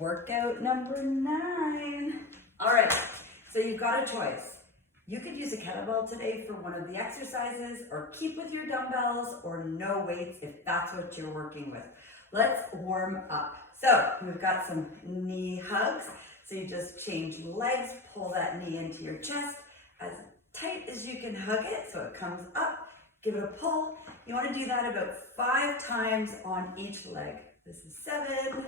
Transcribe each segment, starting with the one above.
Workout number 9. All right, so you've got a choice. You could use a kettlebell today for one of the exercises, or keep with your dumbbells, or no weights if that's what you're working with. Let's warm up. So we've got some knee hugs. So you just change legs, pull that knee into your chest as tight as you can hug it so it comes up. Give it a pull. You want to do that about 5 times on each leg. This is 7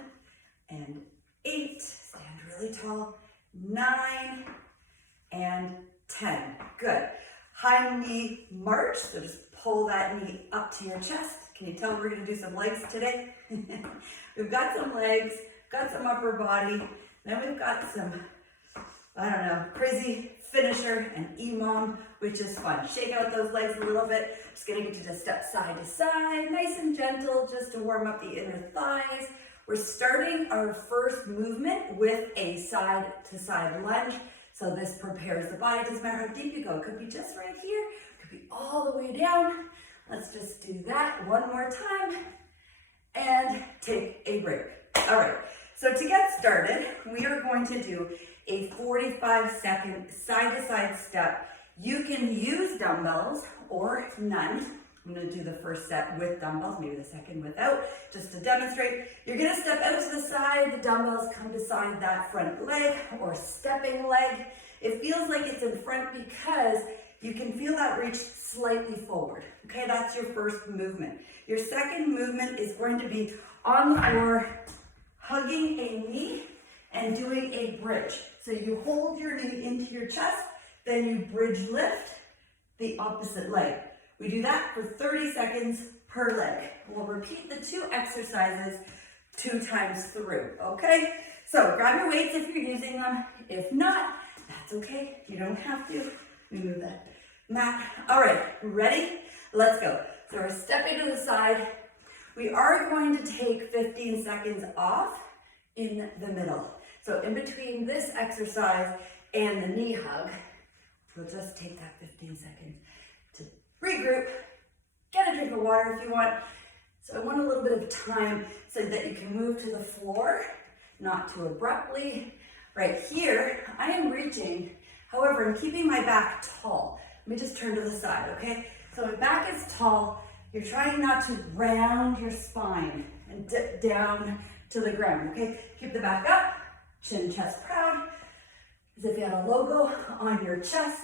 and 8. Stand really tall. 9 and 10. Good. High knee march. So just pull that knee up to your chest. Can you tell we're going to do some legs today? We've got some legs, got some upper body. Then we've got some, I don't know, crazy finisher and EMOM, which is fun. Shake out those legs a little bit. Just getting you to step side to side, nice and gentle, just to warm up the inner thighs. We're starting our first movement with a side to side lunge. So this prepares the body. Doesn't matter how deep you go. It could be just right here. It could be all the way down. Let's just do that one more time and take a break. All right. So to get started, we are going to do a 45-second side-to-side step. You can use dumbbells or none. I'm going to do the first set with dumbbells, maybe the second without, just to demonstrate. You're going to step out to the side. The dumbbells come beside that front leg or stepping leg. It feels like it's in front because you can feel that reach slightly forward. Okay, that's your first movement. Your second movement is going to be on the floor, hugging a knee and doing a bridge. So you hold your knee into your chest, then you bridge lift the opposite leg. We do that for 30 seconds per leg. We'll repeat the 2 exercises 2 times through, okay? So grab your weights if you're using them. If not, that's okay. You don't have to. Move that mat. All right, ready? Let's go. So we're stepping to the side. We are going to take 15 seconds off in the middle. So in between this exercise and the knee hug, we'll just take that 15 seconds to regroup, get a drink of water if you want. So I want a little bit of time so that you can move to the floor, not too abruptly. Right here, I am reaching, however, I'm keeping my back tall. Let me just turn to the side, okay? So my back is tall. You're trying not to round your spine and dip down to the ground, okay? Keep the back up, chin, chest proud, as if you had a logo on your chest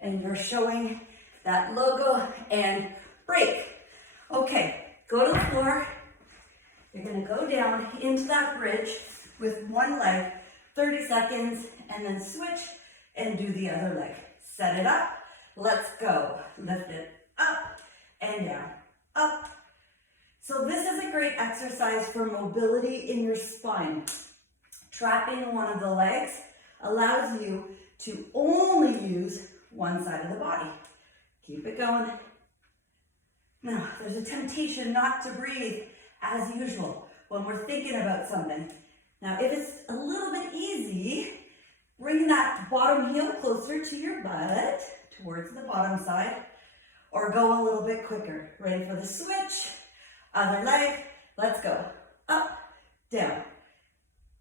and you're showing that logo, and break. Okay, go to the floor. You're gonna go down into that bridge with one leg, 30 seconds, and then switch and do the other leg. Set it up, let's go. Lift it up and down, up. So this is a great exercise for mobility in your spine. Trapping one of the legs allows you to only use one side of the body. Keep it going. Now, there's a temptation not to breathe as usual when we're thinking about something. Now, if it's a little bit easy, bring that bottom heel closer to your butt, towards the bottom side, or go a little bit quicker. Ready for the switch? Other leg, let's go. Up, down.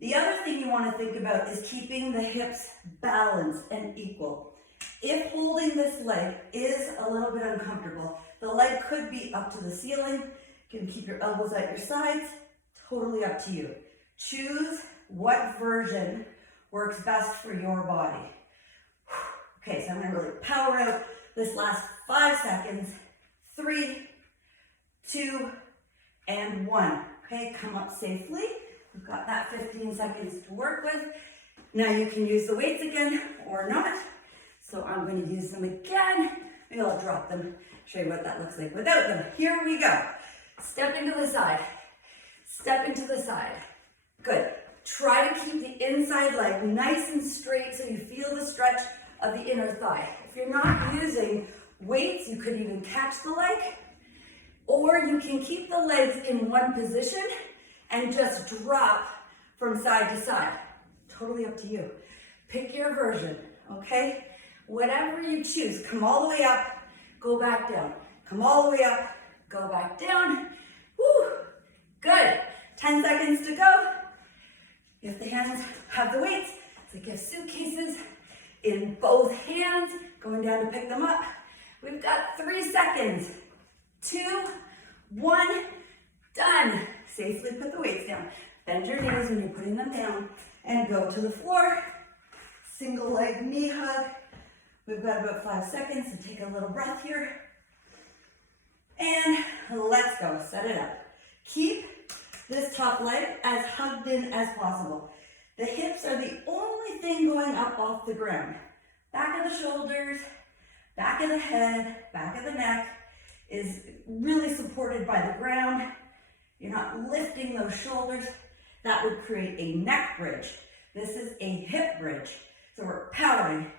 The other thing you want to think about is keeping the hips balanced and equal. If holding this leg is a little bit uncomfortable, the leg could be up to the ceiling. You can keep your elbows at your sides. Totally up to you. Choose what version works best for your body. Okay, so I'm going to really power out this last 5 seconds. 3, 2, and 1. Okay, come up safely. We've got that 15 seconds to work with. Now you can use the weights again or not. So I'm going to use them again. Maybe I'll drop them, show you what that looks like without them. Here we go. Stepping to the side. Stepping to the side. Good. Try to keep the inside leg nice and straight so you feel the stretch of the inner thigh. If you're not using weights, you could even catch the leg, or you can keep the legs in one position and just drop from side to side. Totally up to you. Pick your version, okay? Whatever you choose, come all the way up, go back down. Come all the way up, go back down. Woo, good. 10 seconds to go. If the hands have the weights. It's like you have suitcases in both hands, going down to pick them up. We've got 3 seconds. 2, 1, done. Safely put the weights down. Bend your knees when you're putting them down and go to the floor. Single leg knee hug. We've got about 5 seconds, so take a little breath here. And let's go, set it up. Keep this top leg as hugged in as possible. The hips are the only thing going up off the ground. Back of the shoulders, back of the head, back of the neck is really supported by the ground. You're not lifting those shoulders. That would create a neck bridge. This is a hip bridge. So we're powering.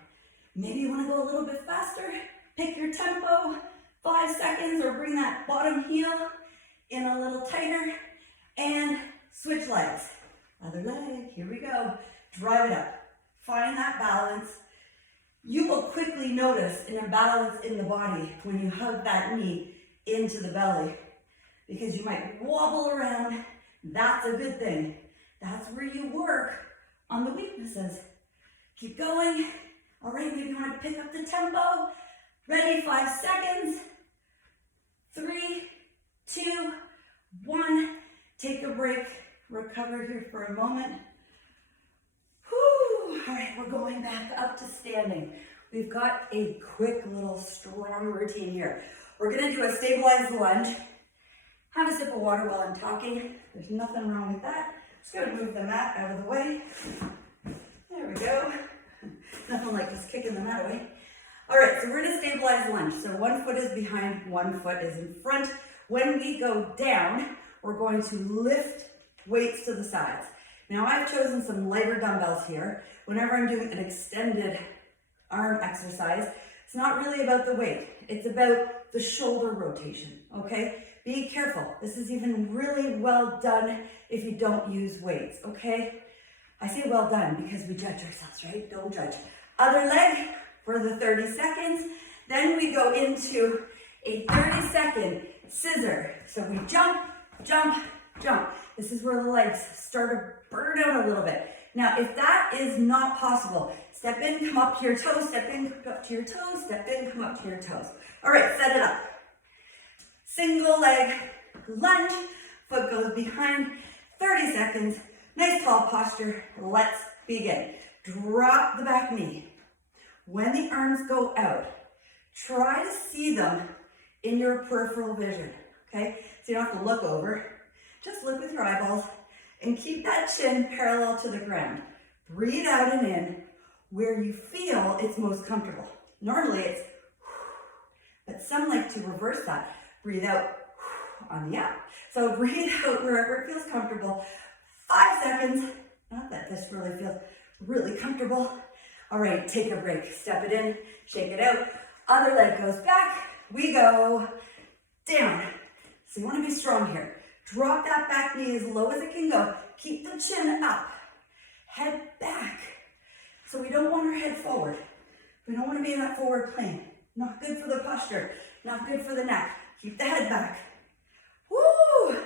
Maybe you want to go a little bit faster. Pick your tempo, 5 seconds, or bring that bottom heel in a little tighter and switch legs. Other leg, here we go. Drive it up. Find that balance. You will quickly notice an imbalance in the body when you hug that knee into the belly because you might wobble around. That's a good thing. That's where you work on the weaknesses. Keep going. All right, maybe you want to pick up the tempo. Ready, 5 seconds. 3, 2, 1. Take a break. Recover here for a moment. Whew. All right, we're going back up to standing. We've got a quick little strong routine here. We're gonna do a stabilized lunge. Have a sip of water while I'm talking. There's nothing wrong with that. Just gonna move the mat out of the way. There we go. Nothing like just kicking the mat away. All right, so we're gonna stabilize lunge. So 1 foot is behind, 1 foot is in front. When we go down, we're going to lift weights to the sides. Now I've chosen some lighter dumbbells here. Whenever I'm doing an extended arm exercise, it's not really about the weight. It's about the shoulder rotation, okay? Be careful. This is even really well done if you don't use weights, okay? I say well done because we judge ourselves, right? Don't judge. Other leg for the 30 seconds. Then we go into a 30-second scissor. So we jump, jump, jump. This is where the legs start to burn out a little bit. Now, if that is not possible, step in, come up to your toes, step in, come up to your toes, step in, come up to your toes. All right, set it up. Single leg lunge, foot goes behind, 30 seconds, nice tall posture. Let's begin. Drop the back knee. When the arms go out, try to see them in your peripheral vision, okay? So you don't have to look over. Just look with your eyeballs and keep that chin parallel to the ground. Breathe out and in where you feel it's most comfortable. Normally it's, but some like to reverse that. Breathe out on the up. So breathe out wherever it feels comfortable. 5 seconds. Not that this really feels really comfortable. All right, take a break. Step it in, shake it out. Other leg goes back. We go down. So you want to be strong here. Drop that back knee as low as it can go. Keep the chin up. Head back. So we don't want our head forward. We don't want to be in that forward plane. Not good for the posture. Not good for the neck. Keep the head back. Woo!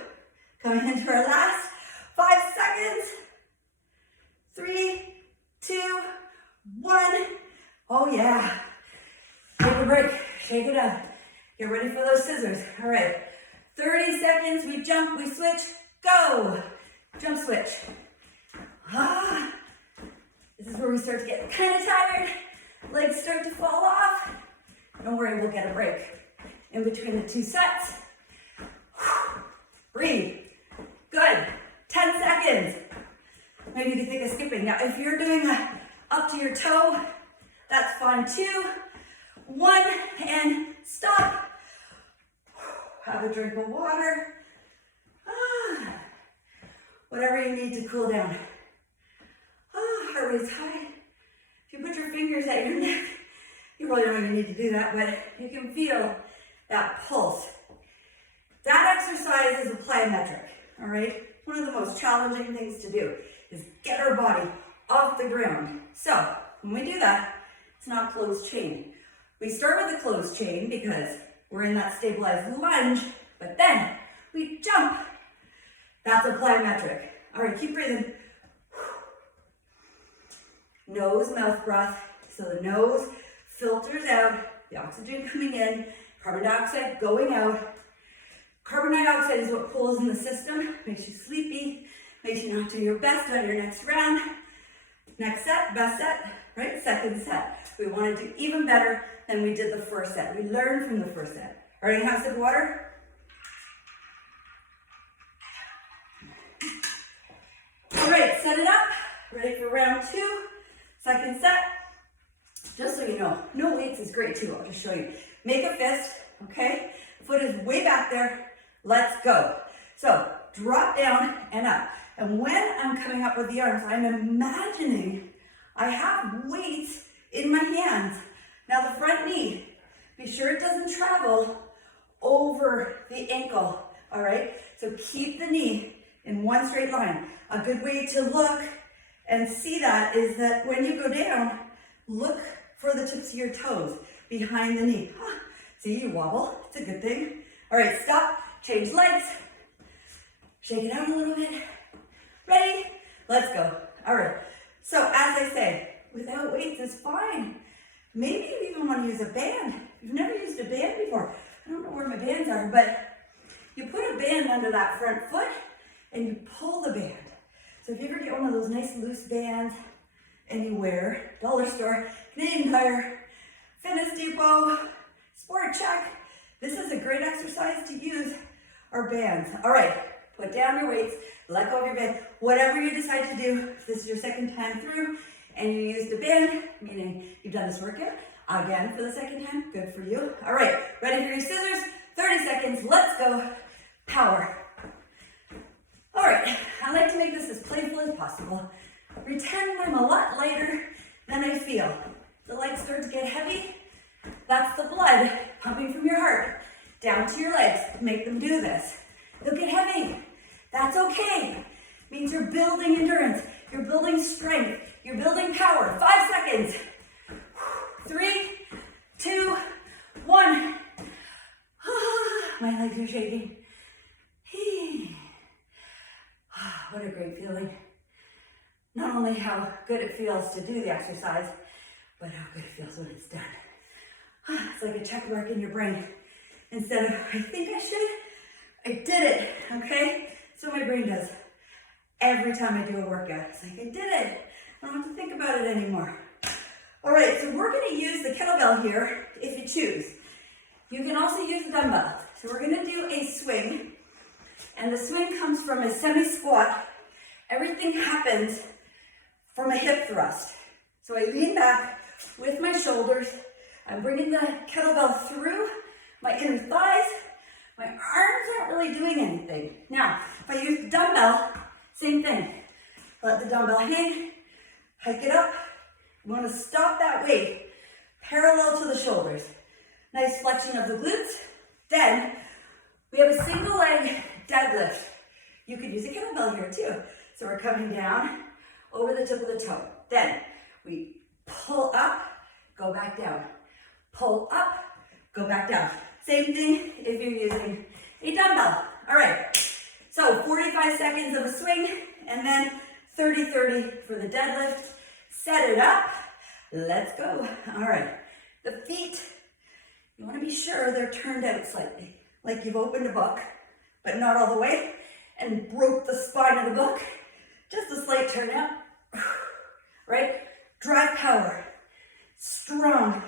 Coming into our last 5 seconds. 3, 2, 1. Oh yeah. Take a break. Shake it up. Get ready for those scissors. All right. 30 seconds. We jump. We switch. Go. Jump switch. Ah. This is where we start to get kind of tired. Legs start to fall off. Don't worry, we'll get a break in between the 2 sets. Breathe. Good. 10 seconds. Maybe you can think of skipping. Now, if you're doing a up to your toe, that's fine too. 1 and stop. Have a drink of water. Whatever you need to cool down. Heart rate's high. If you put your fingers at your neck, you probably don't even need to do that, but you can feel that pulse. That exercise is a plyometric, all right? One of the most challenging things to do is get our body off the ground. So when we do that, it's not closed chain. We start with a closed chain because we're in that stabilized lunge, but then we jump. That's a plyometric. All right, keep breathing. Nose, mouth breath. So the nose filters out the oxygen coming in, carbon dioxide going out. Carbon dioxide is what pulls in the system, makes you sleepy, makes you not do your best on your next round. Next set, best set, right? Second set. We want to do even better than we did the first set. We learned from the first set. All right, have a sip of water. All right, set it up. Ready for round 2. Second set. Just so you know, no weights is great too. I'll just show you. Make a fist, okay? Foot is way back there. Let's go. So drop down and up. And when I'm coming up with the arms, I'm imagining I have weights in my hands. Now the front knee, be sure it doesn't travel over the ankle, all right? So keep the knee in one straight line. A good way to look and see that is that when you go down, look for the tips of your toes behind the knee. See, you wobble, it's a good thing. All right, stop, change legs, shake it out a little bit. Ready? Let's go. All right, so as I say, without weights is fine. Maybe you even want to use a band. If you've never used a band before, I don't know where my bands are, but you put a band under that front foot and you pull the band. So if you ever get one of those nice loose bands anywhere, dollar store, Canadian Tire, Fitness Depot, Sport Check, this is a great exercise to use our bands. All right, put down your weights, let go of your band. Whatever you decide to do, if this is your second time through and you used a band, meaning you've done this workout, again for the second time, good for you. All right, ready for your scissors? 30 seconds, let's go. Power. All right, I like to make this as playful as possible. Pretend I'm a lot lighter than I feel. The legs start to get heavy. That's the blood pumping from your heart down to your legs. Make them do this. They'll get heavy. That's okay. It means you're building endurance. You're building strength. You're building power. 5 seconds. 3, 2, 1. My legs are shaking. What a great feeling. Not only how good it feels to do the exercise, but how good it feels when it's done. It's like a check mark in your brain. Instead of, I think I should, I did it, okay? So my brain does every time I do a workout. It's like, I did it. I don't have to think about it anymore. All right, so we're gonna use the kettlebell here if you choose. You can also use the dumbbell. So we're gonna do a swing. And the swing comes from a semi-squat. Everything happens from a hip thrust. So I lean back with my shoulders. I'm bringing the kettlebell through my inner thighs. My arms aren't really doing anything. Now, if I use the dumbbell, same thing. Let the dumbbell hang, hike it up. You want to stop that weight parallel to the shoulders. Nice flexion of the glutes. Then, we have a single leg deadlift. You could use a kettlebell here too. So we're coming down over the tip of the toe. Then we pull up, go back down. Pull up, go back down. Same thing if you're using a dumbbell. All right, so 45 seconds of a swing and then 30-30 for the deadlift. Set it up, let's go. All right, the feet, you wanna be sure they're turned out slightly, like you've opened a book, but not all the way, and broke the spine of the book. Just a slight turn out, right? Drive power, strong.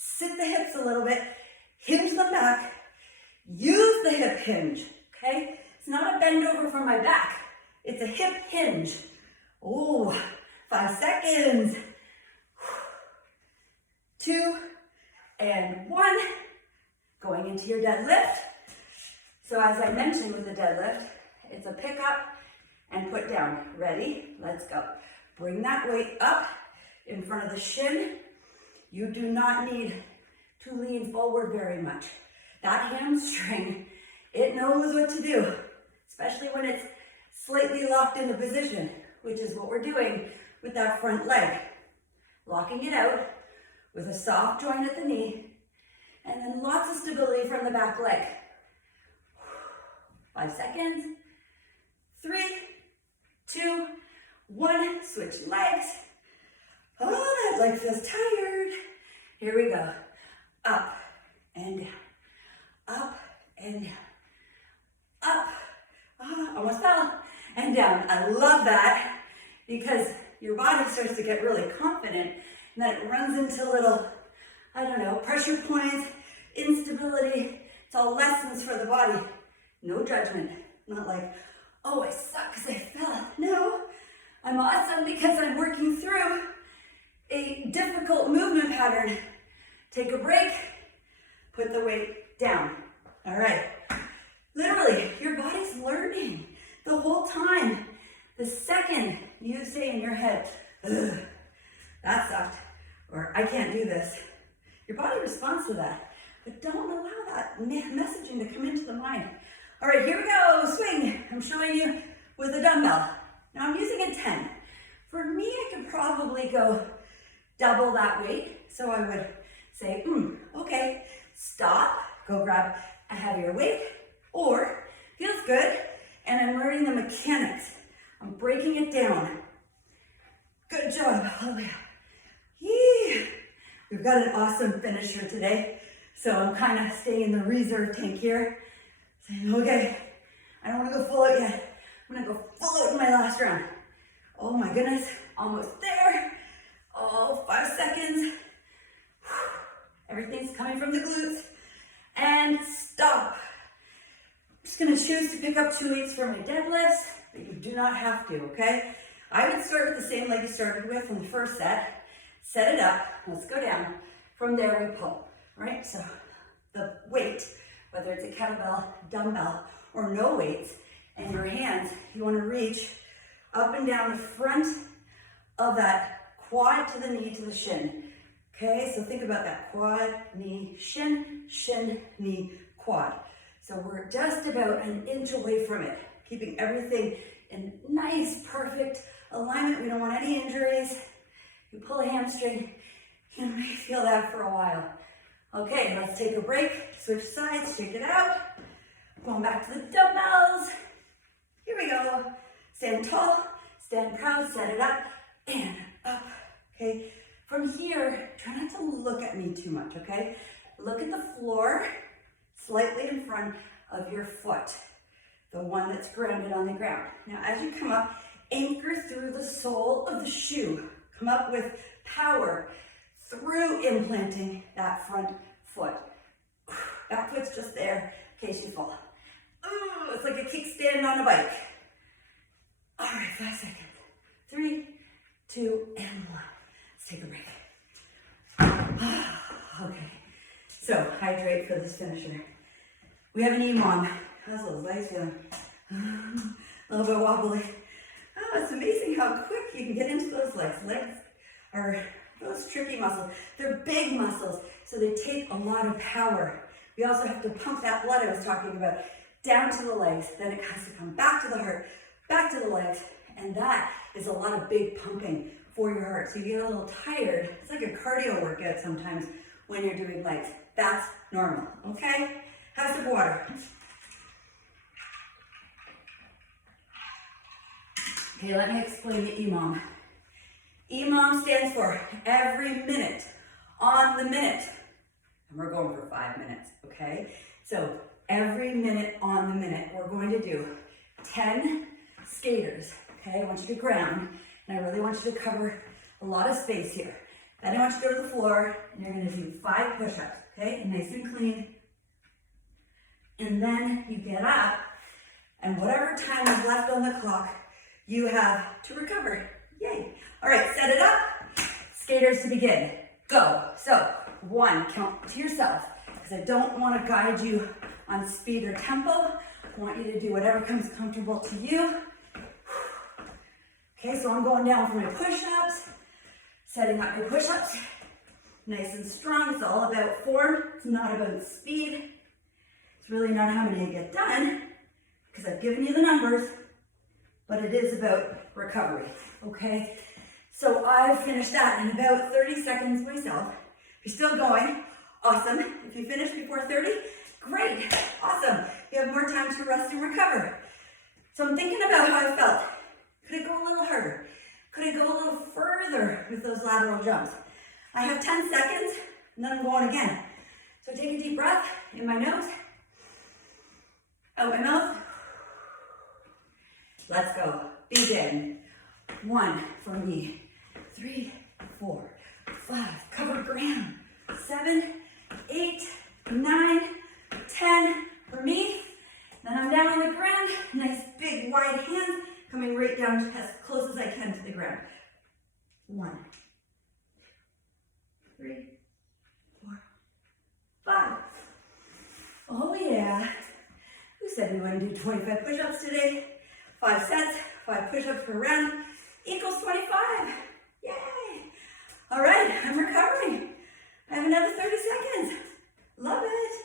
Sit the hips a little bit, hinge them back, use the hip hinge, okay? It's not a bend over from my back, it's a hip hinge. Oh, 5 seconds. 2 and 1. Going into your deadlift. So as I mentioned with the deadlift, it's a pick up and put down. Ready? Let's go. Bring that weight up in front of the shin. You do not need to lean forward very much. That hamstring, it knows what to do, especially when it's slightly locked into position, which is what we're doing with that front leg. Locking it out with a soft joint at the knee, and then lots of stability from the back leg. 5 seconds. 3, 2, 1. Switch legs. Oh, that leg feels tired. Here we go. Up and down. Up and down. Up. Almost fell. And down. I love that because your body starts to get really confident and then it runs into little, I don't know, pressure points, instability. It's all lessons for the body. No judgment. Not like, oh, I suck because I fell. No, I'm awesome because I'm working through a difficult movement pattern. Take a break, put the weight down. All right. Literally, your body's learning the whole time. The second you say in your head, ugh, that sucked, or I can't do this, your body responds to that. But don't allow that messaging to come into the mind. All right, here we go, swing. I'm showing you with a dumbbell. Now I'm using a 10. For me, I could probably go double that weight. So I would say, okay, stop, go grab a heavier weight, or feels good, and I'm learning the mechanics. I'm breaking it down. Good job, all the way up. Yee. We've got an awesome finisher today, so I'm kind of staying in the reserve tank here. Saying, okay, I don't want to go full out yet. I'm gonna go full out in my last round. Oh my goodness, almost there. Oh, 5 seconds. Everything's coming from the glutes. And stop. I'm just gonna choose to pick up 2 weights for my deadlifts, but you do not have to, okay? I would start with the same leg you started with in the first set. Set it up, let's go down. From there we pull, right? So the weight, whether it's a kettlebell, dumbbell, or no weights, and your hands, you wanna reach up and down the front of that quad to the knee to the shin. Okay, so think about that quad, knee, shin, shin, knee, quad. So we're just about an inch away from it, keeping everything in nice, perfect alignment. We don't want any injuries. You pull a hamstring, you may feel that for a while. Okay, let's take a break, switch sides, shake it out. Going back to the dumbbells. Here we go. Stand tall, stand proud, set it up, and up, okay? From here, try not to look at me too much, okay? Look at the floor, slightly in front of your foot, the one that's grounded on the ground. Now, as you come up, anchor through the sole of the shoe. Come up with power through implanting that front foot. Back foot's just there in case you fall. Ooh, it's like a kickstand on a bike. All right, 5 seconds. 3, 2, and 1. Let's take a break. Okay, so hydrate for this finisher. We have an EMOM. How's those legs feeling? A little bit wobbly. Oh, it's amazing how quick you can get into those legs. Legs are those tricky muscles. They're big muscles, so they take a lot of power. We also have to pump that blood I was talking about down to the legs. Then it has to come back to the heart, back to the legs, and that is a lot of big pumping for your heart. So you get a little tired. It's like a cardio workout sometimes when you're doing legs. That's normal, okay? Have some water. Okay, let me explain the EMOM. EMOM stands for every minute on the minute. And we're going for 5 minutes, okay? So every minute on the minute, we're going to do 10 skaters, okay? I want you to ground, and I really want you to cover a lot of space here. Then I want you to go to the floor, and you're gonna do 5 push-ups, okay? Nice and clean. And then you get up, and whatever time is left on the clock, you have to recover. Yay. All right, set it up. Skaters to begin. Go. So 1, count to yourself, because I don't want to guide you on speed or tempo. I want you to do whatever comes comfortable to you. Okay, so I'm going down for my push-ups, setting up my push-ups. Nice and strong. It's all about form. It's not about speed. It's really not how many you get done, because I've given you the numbers, but it is about recovery, okay? So I've finished that in about 30 seconds myself. If you're still going, awesome. If you finish before 30, great, awesome. You have more time to rest and recover. So I'm thinking about how I felt. Could I go a little harder? Could I go a little further with with those lateral jumps. I have 10 seconds, and then I'm going again. So take a deep breath in my nose, out my mouth. Let's go. Begin. 1 for me. 3, 4, 5. Cover ground. 7, 8, 9, 10 for me. Then I'm down on the ground. Nice big wide hand coming right down as close as I can to the ground. 1, 3, 4, 5. Oh yeah. Who said we wouldn't do 25 push-ups today? 5 sets, 5 push-ups per round equals 25. Yay! All right, I'm recovering. I have another 30 seconds. Love it.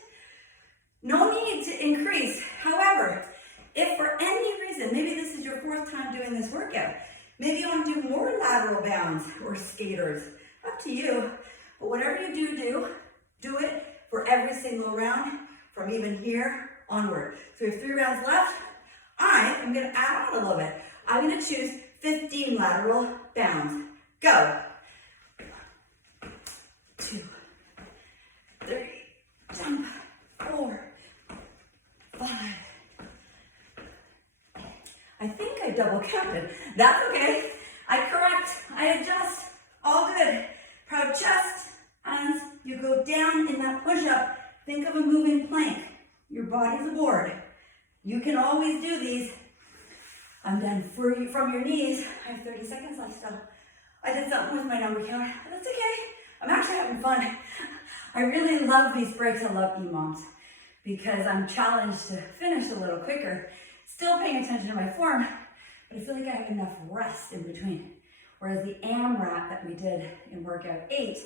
No need to increase. However, if for any reason, maybe this is your 4th time doing this workout, maybe you want to do more lateral bounds or skaters, up to you. But whatever you do it for every single round from even here onward. So we have 3 rounds left. I am going to add on a little bit. I'm going to choose 15 lateral bounds. Go. 2, 3, jump, 4, 5. I think I double counted. That's okay. I correct, I adjust, all good. Proud chest, and you go down in that push-up. Think of a moving plank. Your body's a board. You can always do these. I'm done from your knees. I have 30 seconds left still. I did something with my number counter, but that's okay. I'm actually having fun. I really love these breaks. I love EMOMs because I'm challenged to finish a little quicker. Still paying attention to my form, but I feel like I have enough rest in between. Whereas the AMRAP that we did in workout 8,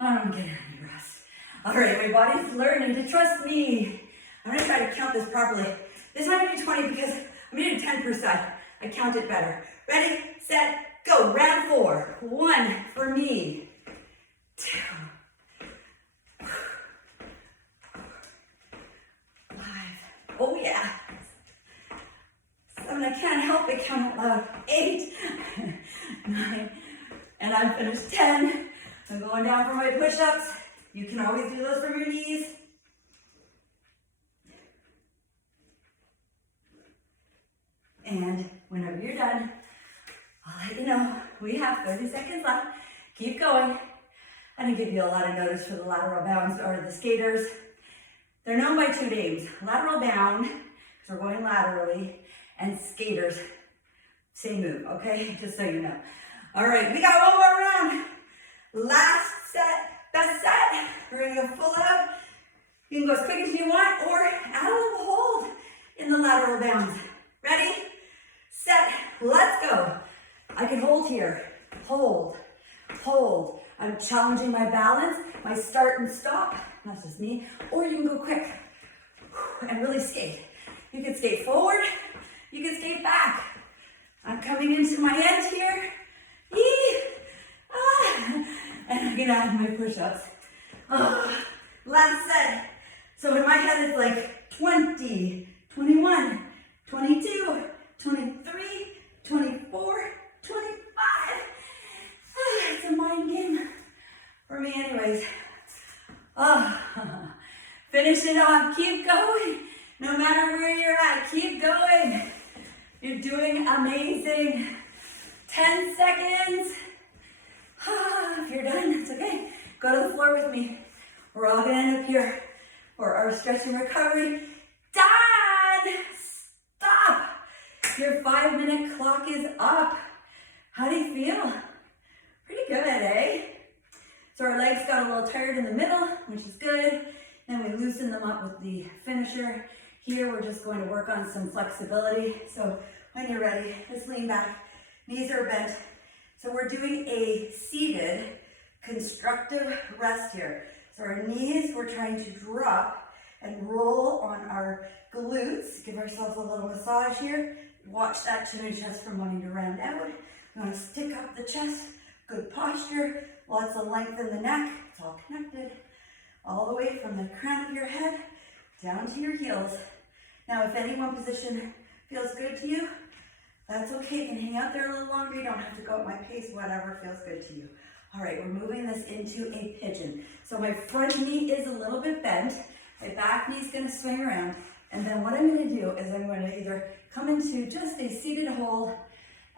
I don't get any rest. All right, my body's learning to trust me. I'm gonna try to count this properly. This might be 20 because I'm gonna do 10 per side. I count it better. Ready, set, go. Round 4. 1 for me. 2. 5. Oh yeah. 7, I can't help it count out loud. 8. 9. And I'm finished. 10. I'm going down for my push-ups. You can always do those from your knees. And whenever you're done, I'll let you know. We have 30 seconds left. Keep going. I didn't give you a lot of notice for the lateral bounds or the skaters. They're known by 2 names. Lateral bound, because we're going laterally, and skaters. Same move, okay? Just so you know. All right, we got one more round. Last set, best set. We're gonna go full out. You can go as quick as you want or add a little hold in the lateral bounds. Ready, set, let's go. I can hold here, hold, hold. I'm challenging my balance, my start and stop. That's just me. Or you can go quick and really skate. You can skate forward, you can skate back. I'm coming into my end here. Yee! Ah! And I'm gonna add my push-ups. Oh, last set. So in my head it's like 20, 21, 22, 23, 24, 25. Ah, it's a mind game for me anyways. Oh, finish it off, keep going. No matter where you're at, keep going. You're doing amazing. 10 seconds. If you're done, it's okay. Go to the floor with me. We're all gonna end up here for our stretch and recovery. Done! Stop! Your 5-minute clock is up. How do you feel? Pretty good, eh? So our legs got a little tired in the middle, which is good. Then we loosen them up with the finisher. Here we're just going to work on some flexibility. So when you're ready, just lean back. Knees are bent. So we're doing a seated constructive rest here. So our knees, we're trying to drop and roll on our glutes. Give ourselves a little massage here. Watch that chin and chest from wanting to round out. We want to stick up the chest. Good posture. Lots of length in the neck. It's all connected. All the way from the crown of your head down to your heels. Now, if any one position feels good to you, That's okay, you can hang out there a little longer. You don't have to go at my pace, whatever feels good to you. All right, we're moving this into a pigeon. So my front knee is a little bit bent. My back knee is gonna swing around. And then what I'm gonna do is I'm gonna either come into just a seated hold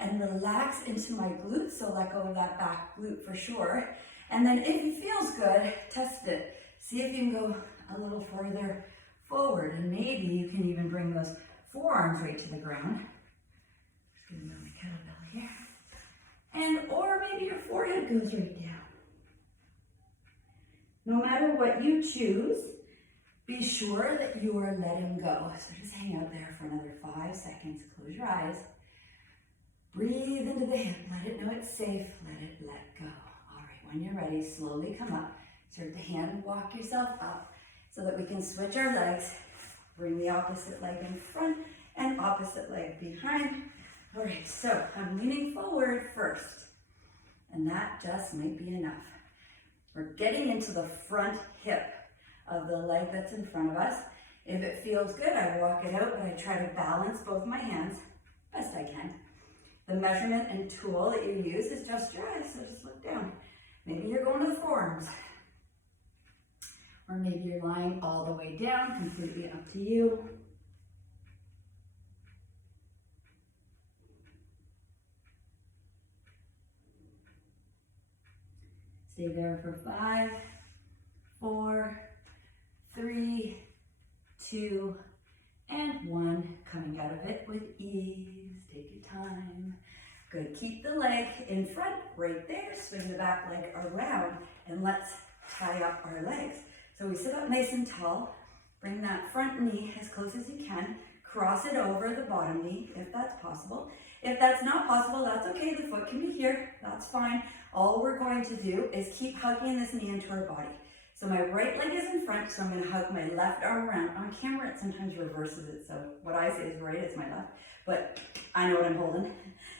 and relax into my glutes, so let go of that back glute for sure. And then if it feels good, test it. See if you can go a little further forward, and maybe you can even bring those forearms right to the ground. Just gonna move my kettlebell here. And or maybe your forehead goes right down. No matter what you choose, be sure that you are letting go. So just hang out there for another 5 seconds. Close your eyes. Breathe into the hip. Let it know it's safe. Let it let go. All right, when you're ready, slowly come up. Start to hand walk yourself up so that we can switch our legs. Bring the opposite leg in front and opposite leg behind. All right, so I'm leaning forward first, and that just might be enough. We're getting into the front hip of the leg that's in front of us. If it feels good, I walk it out, but I try to balance both my hands best I can. The measurement and tool that you use is just your eyes, so just look down. Maybe you're going to the forearms, or maybe you're lying all the way down, completely up to you. Stay there for 5, 4, 3, 2, and 1. Coming out of it with ease. Take your time. Good. Keep the leg in front right there. Swing the back leg around, and let's tie up our legs. So we sit up nice and tall. Bring that front knee as close as you can. Cross it over the bottom knee if that's possible. If that's not possible, that's okay. The foot can be here. That's fine. All we're going to do is keep hugging this knee into our body. So my right leg is in front, so I'm going to hug my left arm around. On camera, it sometimes reverses it, so what I say is right, it's my left, but I know what I'm holding.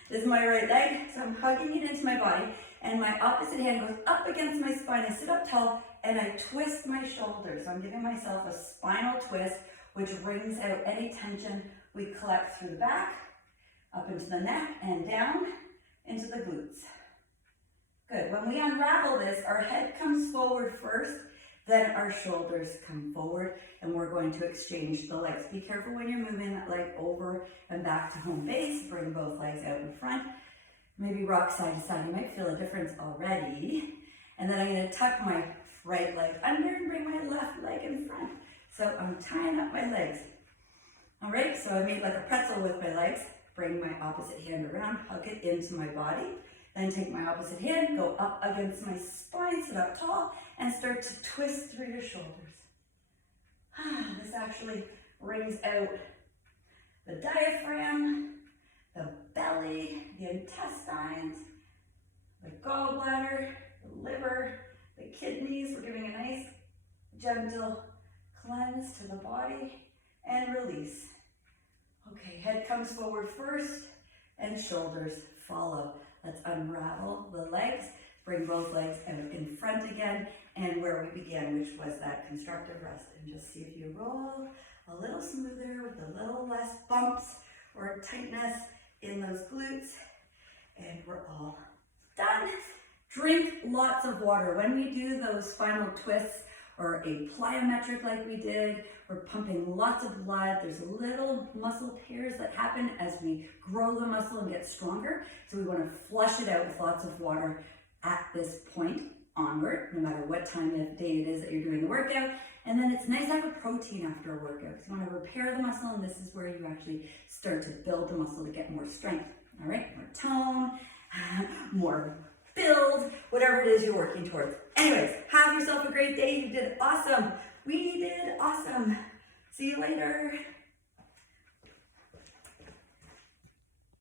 This is my right leg, so I'm hugging it into my body, and my opposite hand goes up against my spine. I sit up tall, and I twist my shoulders. So I'm giving myself a spinal twist, which wrings out any tension we collect through the back, up into the neck, and down into the glutes. Good. When we unravel this, our head comes forward first, then our shoulders come forward, and we're going to exchange the legs. Be careful when you're moving that leg over and back to home base. Bring both legs out in front. Maybe rock side to side. You might feel a difference already. And then I'm going to tuck my right leg under and bring my left leg in front. So I'm tying up my legs. All right, so I made like a pretzel with my legs. Bring my opposite hand around, hug it into my body. Then take my opposite hand, go up against my spine, sit up tall, and start to twist through your shoulders. This actually brings out the diaphragm, the belly, the intestines, the gallbladder, the liver, the kidneys. We're giving a nice, gentle cleanse to the body and release. Okay, head comes forward first and shoulders follow. Let's unravel the legs, bring both legs out in front again, and where we began, which was that constructive rest. And just see if you roll a little smoother with a little less bumps or tightness in those glutes. And we're all done. Drink lots of water. When we do those spinal twists or a plyometric like we did, we're pumping lots of blood. There's little muscle tears that happen as we grow the muscle and get stronger. So we want to flush it out with lots of water at this point onward, no matter what time of day it is that you're doing the workout. And then it's nice to have a protein after a workout because you want to repair the muscle, and this is where you actually start to build the muscle to get more strength. All right, more tone, more build, whatever it is you're working towards. Anyways, have yourself a great day. You did awesome. We did awesome. See you later.